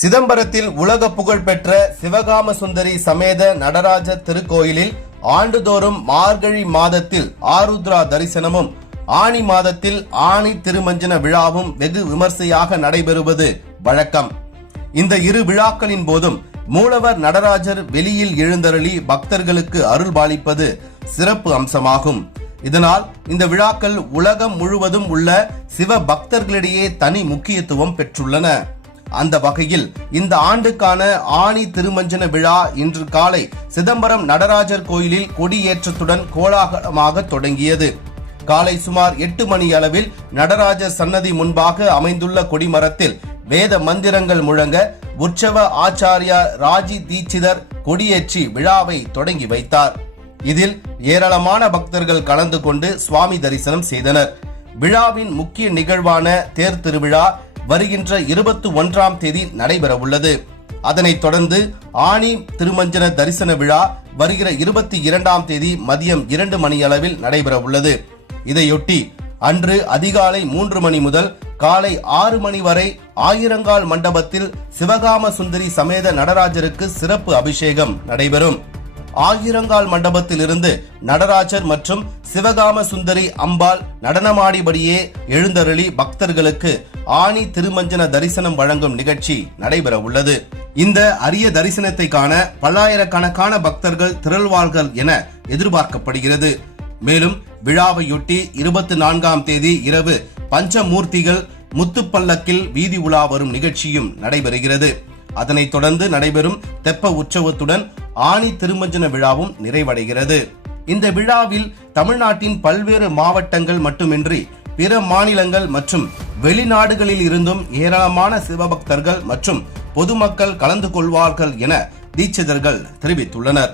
சிதம்பரத்தில் உலக புகழ்பெற்ற சிவகாம சுந்தரி சமேத நடராஜர் திருக்கோயிலில் ஆண்டுதோறும் மார்கழி மாதத்தில் ஆருத்ரா தரிசனமும் ஆனி மாதத்தில் ஆணி திருமஞ்சன விழாவும் வெகு விமர்சையாக நடைபெறுவது வழக்கம். இந்த இரு விழாக்களின் போதும் மூலவர் நடராஜர் வெளியில் எழுந்தருளி பக்தர்களுக்கு அருள் பாலிப்பது சிறப்பு அம்சமாகும். இதனால் இந்த விழாக்கள் உலகம் முழுவதும் உள்ள சிவ பக்தர்களிடையே தனி முக்கியத்துவம் பெற்றுள்ளன. அந்த வகையில் இந்த ஆண்டுக்கான ஆணி திருமஞ்சன விழா இன்று காலை சிதம்பரம் நடராஜர் கோயிலில் கொடியேற்றத்துடன் கோலாகலமாக தொடங்கியது. காலை சுமார் 8 மணி அளவில் நடராஜர் சன்னதி முன்பாக அமைந்துள்ள கொடிமரத்தில் வேத மந்திரங்கள் முழங்க உற்சவ ஆச்சாரியா ராஜி தீட்சிதர் கொடியேற்றி விழாவை தொடங்கி வைத்தார். இதில் ஏராளமான பக்தர்கள் கலந்து கொண்டு சுவாமி தரிசனம் செய்தனர். விழாவின் முக்கிய நிகழ்வான தேர் திருவிழா வருகின்ற 21ஆம் தேதி நடைபெற உள்ளது. அதனைத் தொடர்ந்து ஆணி திருமஞ்சன தரிசன விழா வருகிற 22ஆம் தேதி மதியம் 2 மணி அளவில் நடைபெற உள்ளது. இதையொட்டி அன்று அதிகாலை 3 மணி முதல் காலை 6 மணி வரை ஆயிரங்கால் மண்டபத்தில் சிவகாம சுந்தரி சமேத நடராஜருக்கு சிறப்பு அபிஷேகம் நடைபெறும். ஆயிரங்கால் மண்டபத்தில் இருந்து நடராஜர் மற்றும் சிவகாம சுந்தரி அம்பாள் நடனமாடிபடியே எழுந்தருளி பக்தர்களுக்கு ஆணி திருமஞ்சன தரிசனம் வழங்கும் நிகழ்ச்சி நடைபெற உள்ளது. இந்த அரிய தரிசனத்தை காண பல்லாயிரக்கணக்கான பக்தர்கள் திரள்வார்கள் என எதிர்பார்க்கப்படுகிறது. மேலும் விழாவையொட்டி 24ஆம் தேதி இரவு பஞ்சமூர்த்திகள் முத்துப்பல்லக்கில் வீதி உலா வரும் நிகழ்ச்சியும் நடைபெறுகிறது. அதனைத் தொடர்ந்து நடைபெறும் தெப்ப உற்சவத்துடன் ஆணி திருமஞ்சன விழாவும் நிறைவடைகிறது. இந்த விழாவில் தமிழ்நாட்டின் பல்வேறு மாவட்டங்கள் மட்டுமின்றி பிற மாநிலங்கள் மற்றும் வெளிநாடுகளில் இருந்தும் ஏராளமான சிவபக்தர்கள் மற்றும் பொதுமக்கள் கலந்து கொள்வார்கள் என தீட்சிதர்கள் தெரிவித்துள்ளனர்.